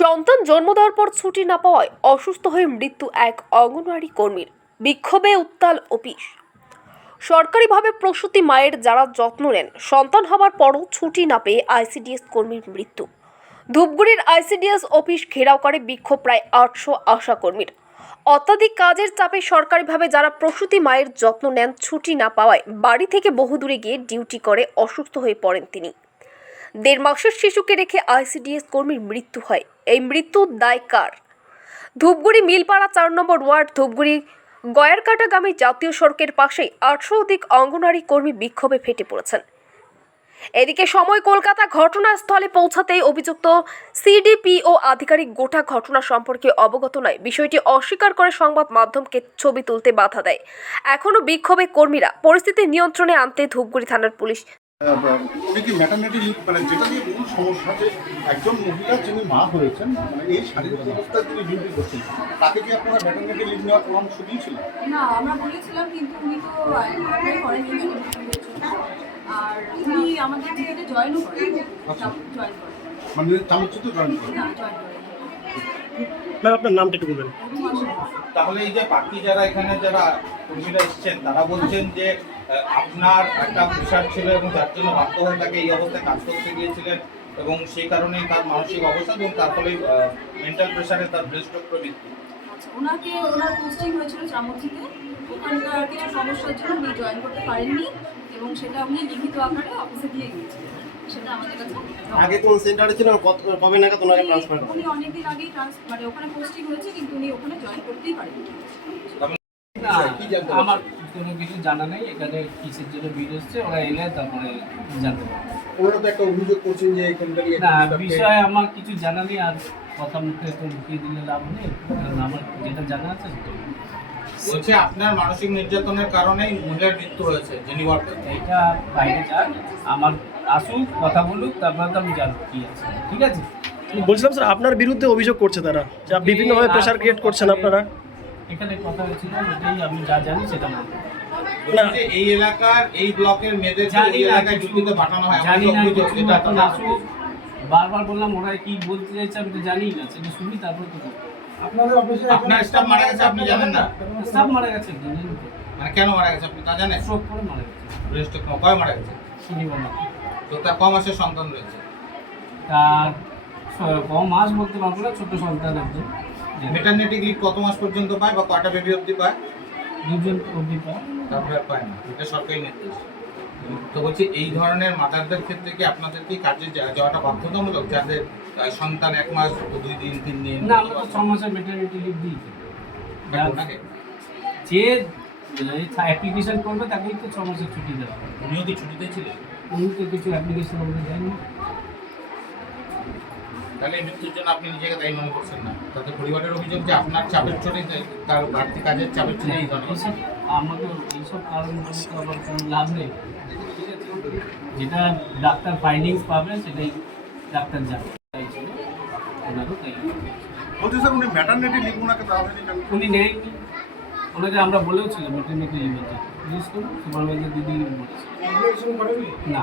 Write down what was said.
সন্তান জন্ম দেওয়ার পর ছুটি না পাওয়ায় অসুস্থ হয়ে মৃত্যু এক অঙ্গনওয়াড়ি কর্মীর। বিক্ষোভে উত্তাল অফিস। সরকারিভাবে প্রসূতি মায়ের যারা যত্ন নেন, সন্তান হবার পরও ছুটি না পেয়ে আইসিডিএস কর্মীর মৃত্যু। ধূপগুড়ির আইসিডিএস অফিস ঘেরাও করে বিক্ষোভ প্রায় 800 আশা কর্মীর। অত্যাধিক কাজের চাপে সরকারিভাবে যারা প্রসূতি মায়ের যত্ন নেন, ছুটি না পাওয়ায় বাড়ি থেকে বহুদূরে গিয়ে ডিউটি করে অসুস্থ হয়ে পড়েন তিনি। 1.5 মাসের শিশুকে রেখে আইসিডিএস কর্মীর মৃত্যু হয়। এই মৃত্যুর দায় কার? ধূপগুড়ি মিলপাড়া 4 নম্বর ওয়ার্ড ধূপগুড়ি গয়ারকাটাগামী জাতীয় সড়কের পাশে 800 অধিক অঙ্গনওয়াড়ি কর্মী বিক্ষোভে ফেটে পড়েছেন। এদিকে সময় কলকাতা ঘটনাস্থলে পৌঁছাতেই অভিযুক্ত সিডিপিও আধিকারিক গোটা ঘটনা সম্পর্কে অবগত নয়। বিষয়টি অস্বীকার করে সংবাদ মাধ্যমকে ছবি তুলতে বাধা দেয়। এখনও বিক্ষোভে কর্মীরা পরিস্থিতি নিয়ন্ত্রণে আনতে ধূপগুড়ি থানার পুলিশ কি ম্যাটারনিটি লিভ মানে যেটা নিয়ে বহু সমস্যা যে একজন মহিলা যিনি মা হয়েছেন মানে এই শারীরিক অবস্থায় তিনি ডিউটি করছেন, তাকে কি আপনারা ম্যাটারনিটি লিভ নেওয়ার পরামর্শ দিয়েছিলেন? না, আমরা বলেছিলাম কিন্তু উনি তো অ্যাপ্লাই করেনি ম্যাটারনিটির জন্য। আর উনি আমাদের ডিউটিতে জয়েনও করেন। জয়েন করেন মানে চামচিত জয়েন করেন? না, জয়েন করেন। ম্যাম আপনার নামটা একটু বলবেন। তাহলে এই যে বাকি যারা এখানে যারা কর্মীরা এসেছেন তারা বলছেন যে আপনার একটা প্রেশার ছিল এবং যার জন্য বাধ্য হয়ে তাকে এই অবস্থায় কাজ করতে গিয়েছিলেন এবং সেই কারণেই তার মানসিক অবস্থা এবং তার ফলে মেন্টাল প্রেশারে তার ব্রেন স্ট্রোক মৃত্যু। আচ্ছা, ওনার পোস্টিং হয়েছিল চামচিতে। ওখানকার কিছু সমস্যার জন্য উনি জয়েন করতে পারেননি এবং সেটা উনি লিখিত আকারে অফিসে দিয়ে গিয়েছিলেন। সেটা আমাদের কাছে আগে কোন সেন্টারে ছিলেন, কবে নাগাদ ওনাকে ট্রান্সফার করা? উনি অনেকদিন আগেই মানে ওখানে পোস্টিং হয়েছে কিন্তু উনি ওখানে জয়েন করতেই পারেননি। না, আমার কোনো কিছু জানা নেই। এখানে কিসের জন্য ভিড় হচ্ছে, ওরা এলে তারপরে জানতে পারবে। ওনারা তো একটা অভিযোগ করছেন যে এখানকারই না, বিষয়ে আমার কিছু জানা নেই। আর কথা মুখে তো লুকিয়ে দিলে লাভ নেই, কারণ আমার যেটা জানা আছে সেটা বলছে আপনার মানসিক নির্যাতনের কারণেই মহিলার মৃত্যু হয়েছে যিনি ওয়ার্কার। এইটা বাইরে যাক, আমার আসুক, কথা বলুক, তারপরে তো আমি জানবো কি আছে। ঠিক আছে, বলছিলাম স্যার, আপনার বিরুদ্ধে অভিযোগ করছে তারা, যা বিভিন্নভাবে প্রেশার ক্রিয়েট করছেন আপনারা। এখানে কথা হয়েছিল, এটাই আমি যা জানি সেটা না। বলছে এই এলাকার এই ব্লকের মেয়েদেরকে ওই এলাকায় ডিউটিতে পাঠানো হয়, জানি এমন না অভিযোগ কিছু। যেটা এখন আসুক, বারবার বললাম ওরা কি বলতে চাইছে আমি তো জানি না, সেটা শুনি তারপর তো বলবো। আপনার স্টাফ মারা গেছে আপনি জানেন না? সব মারা গেছে একজন, জানি তো। মানে কেন মারা গেছে আপনি তা জানেন? স্ট্রোক করে মারা গেছে, ব্রেন স্ট্রোক কবে মারা গেছে? শনিবার না। তো তার ক মাসের সন্তান রয়েছে? তার কম মাস বলতে পারবো না, ছোট সন্তান একজন। মেটারনিটি লিভ কত মাস পর্যন্ত পায় বা কয়টা বেবি অবধি পায়? 2 জন অবধি পায়। তারপরে আর পায় না, এটা সরকারি নির্দেশ। তো বলছি এই ধরনের মাদারদের ক্ষেত্রে কি আপনাদের কি কাজে যাওয়াটা বাধ্যতামূলক, যাদের সন্তান 1 মাস 2 দিন 3 দিন? না, আমরা তো 6 মাসের মেটারনিটি লিভ দিই। ওনাকে যে অ্যাপ্লিকেশন করবে তাকেই তো 6 মাসের ছুটি দেওয়া হবে। উনিও কি ছুটিতে ছিলেন? উনি তো কিছু অ্যাপ্লিকেশন আমাদের দেয়নি। তাহলে এই মৃত্যুর জন্য আপনি নিজেকে দায়ী মনে করছেন না? তাতে পরিবারের অভিযোগ যে আপনার চাপের চোটে, তার বাড়তি কাজের চাপের চোটে এই ধরনের এইসব আমাকে এইসব কারণ বলে তো আবার কোনো লাভ নেই। ঠিক আছে, যেটা ডাক্তার ফাইন্ডিংস পাবে সেটাই ডাক্তার জানে। তাই ছিল, ওনারও তাই। বলছি স্যার, উনি ম্যাটারনিটি লিভ ওনাকে দেওয়া হয়নি কেন? উনি নেয়নি, ওনাকে আমরা বলেও ছিল মেটারনিটি লিভের জন্য। জিজ্ঞেস করুন, সুপারভাইজার দিদি বলেছে না।